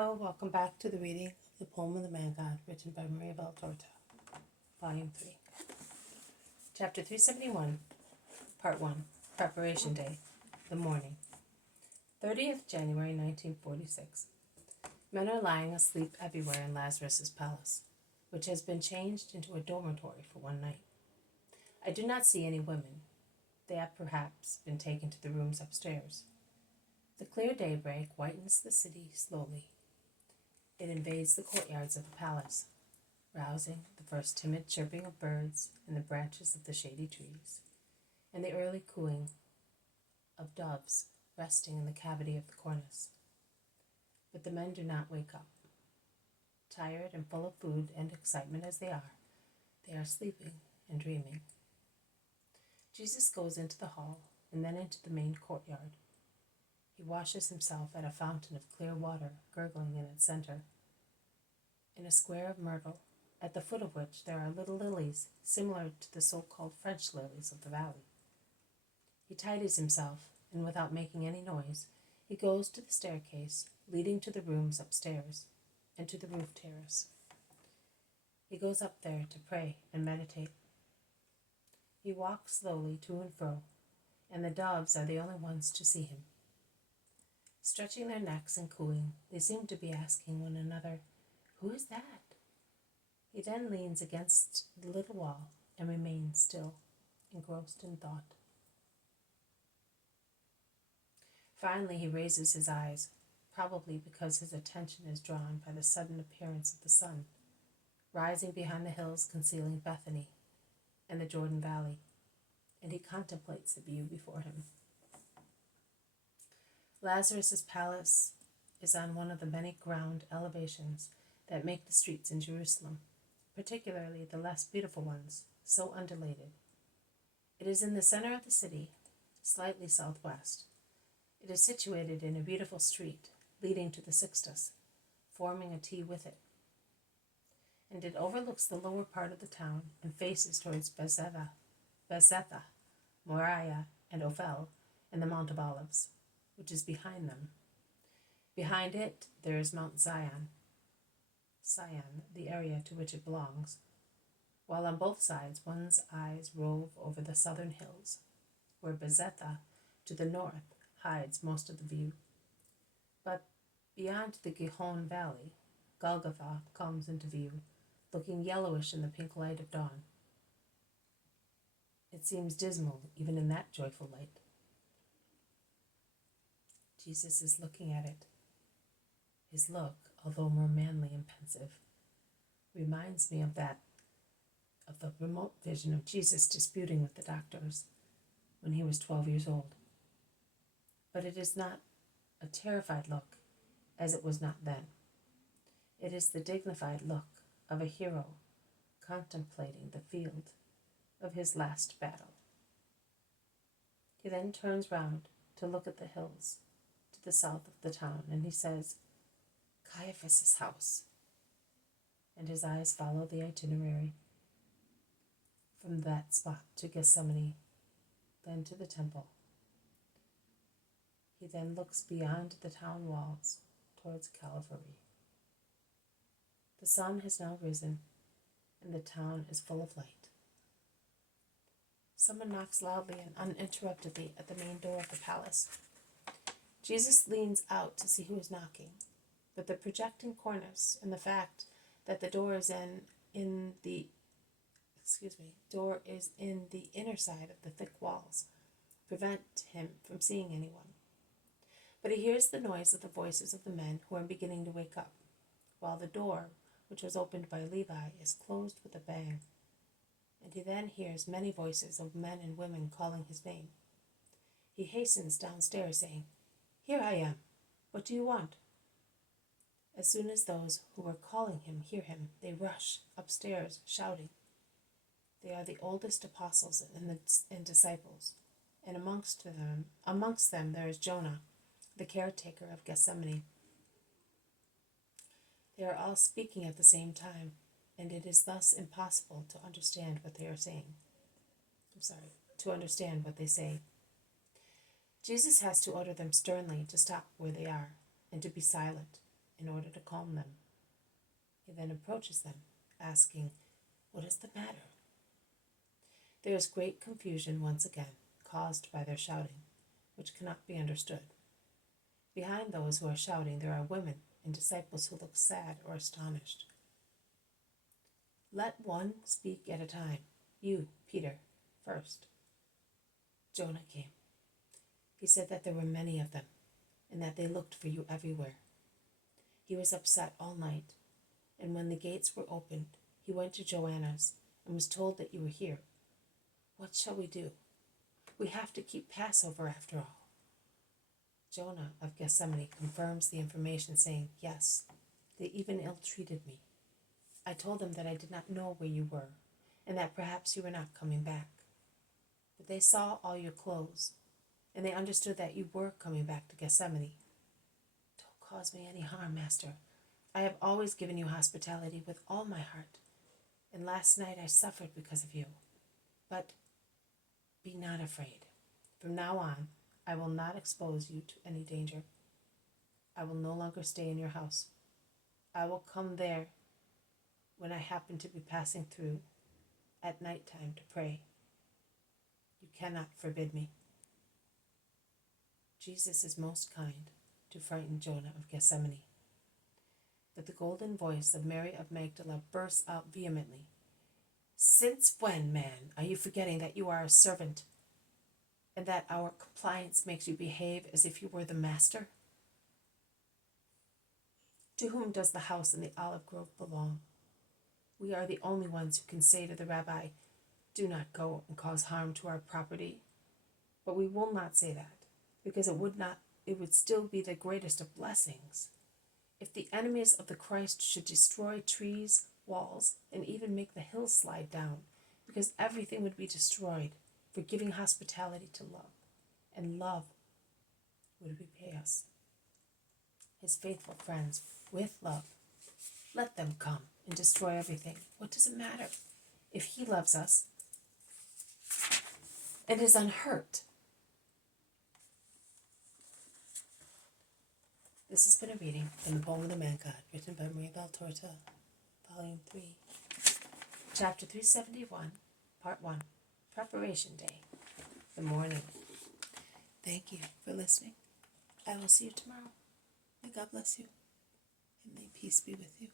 Hello, welcome back to the reading of the poem of the Man God, written by Maria Valtorta, Volume 3. Chapter 371, Part 1, Preparation Day, the morning. 30th January 1946. Men are lying asleep everywhere in Lazarus's palace, which has been changed into a dormitory for one night. I do not see any women. They have perhaps been taken to the rooms upstairs. The clear daybreak whitens the city slowly. It invades the courtyards of the palace, rousing the first timid chirping of birds in the branches of the shady trees, and the early cooing of doves resting in the cavity of the cornice. But the men do not wake up. Tired and full of food and excitement as they are sleeping and dreaming. Jesus goes into the hall and then into the main courtyard. He washes himself at a fountain of clear water gurgling in its center. In a square of myrtle, at the foot of which there are little lilies similar to the so-called French lilies of the valley. He tidies himself, and without making any noise, he goes to the staircase leading to the rooms upstairs and to the roof terrace. He goes up there to pray and meditate. He walks slowly to and fro, and the doves are the only ones to see him. Stretching their necks and cooing, they seem to be asking one another, "Who is that?" He then leans against the little wall and remains still, engrossed in thought. Finally, he raises his eyes, probably because his attention is drawn by the sudden appearance of the sun, rising behind the hills concealing Bethany and the Jordan Valley, and he contemplates the view before him. Lazarus's palace is on one of the many ground elevations that make the streets in Jerusalem, particularly the less beautiful ones, so undulated. It is in the center of the city, slightly southwest. It is situated in a beautiful street leading to the Sixtus, forming a T with it. And it overlooks the lower part of the town and faces towards Bezetha, Moriah, and Ophel, and the Mount of Olives, which is behind them. Behind it, there is Mount Zion, the area to which it belongs, while on both sides one's eyes rove over the southern hills, where Bezetha, to the north, hides most of the view. But beyond the Gihon Valley, Golgotha comes into view, looking yellowish in the pink light of dawn. It seems dismal even in that joyful light. Jesus is looking at it. His look, although more manly and pensive, reminds me of the remote vision of Jesus disputing with the doctors when he was 12 years old. But it is not a terrified look, as it was not then. It is the dignified look of a hero contemplating the field of his last battle. He then turns round to look at the hills to the south of the town, and he says, "Caiaphas's house," and his eyes follow the itinerary from that spot to Gethsemane, then to the temple. He then looks beyond the town walls towards Calvary. The sun has now risen, and the town is full of light. Someone knocks loudly and uninterruptedly at the main door of the palace. Jesus leans out to see who is knocking, but the projecting cornice and the fact that the door is in the inner side of the thick walls prevent him from seeing anyone. But he hears the noise of the voices of the men who are beginning to wake up, while the door, which was opened by Levi, is closed with a bang. And he then hears many voices of men and women calling his name. He hastens downstairs, saying, "Here I am. What do you want?" As soon as those who were calling him hear him, they rush upstairs, shouting. They are the oldest apostles and disciples, and amongst them there is Jonah, the caretaker of Gethsemane. They are all speaking at the same time, and it is thus impossible to understand what they say. Jesus has to order them sternly to stop where they are and to be silent in order to calm them. He then approaches them, asking, "What is the matter?" There is great confusion once again, caused by their shouting, which cannot be understood. Behind those who are shouting there are women and disciples who look sad or astonished. Let one speak at a time. You, Peter, first. Jonah came. He said that there were many of them, and that they looked for you everywhere. He was upset all night, and when the gates were opened, he went to Joanna's and was told that you were here. What shall we do? We have to keep Passover after all. Jonah of Gethsemane confirms the information, saying, "Yes, they even ill-treated me. I told them that I did not know where you were, and that perhaps you were not coming back. But they saw all your clothes, and they understood that you were coming back to Gethsemane. Don't cause me any harm, Master. I have always given you hospitality with all my heart, and last night I suffered because of you. But be not afraid. From now on, I will not expose you to any danger. I will no longer stay in your house. I will come there when I happen to be passing through at night time to pray. You cannot forbid me." Jesus is most kind to frighten Jonah of Gethsemane. But the golden voice of Mary of Magdala bursts out vehemently. "Since when, man, are you forgetting that you are a servant, and that our compliance makes you behave as if you were the master? To whom does the house in the olive grove belong? We are the only ones who can say to the rabbi, 'Do not go and cause harm to our property.' But we will not say that, because it would still be the greatest of blessings. If the enemies of the Christ should destroy trees, walls, and even make the hills slide down, because everything would be destroyed for giving hospitality to love, and love would repay us, his faithful friends, with love. Let them come and destroy everything. What does it matter if he loves us and is unhurt?" This has been a reading from The Poem of the Man God, written by Maria Valtorta, Volume 3, Chapter 371, Part 1, Preparation Day, the morning. Thank you for listening. I will see you tomorrow. May God bless you, and may peace be with you.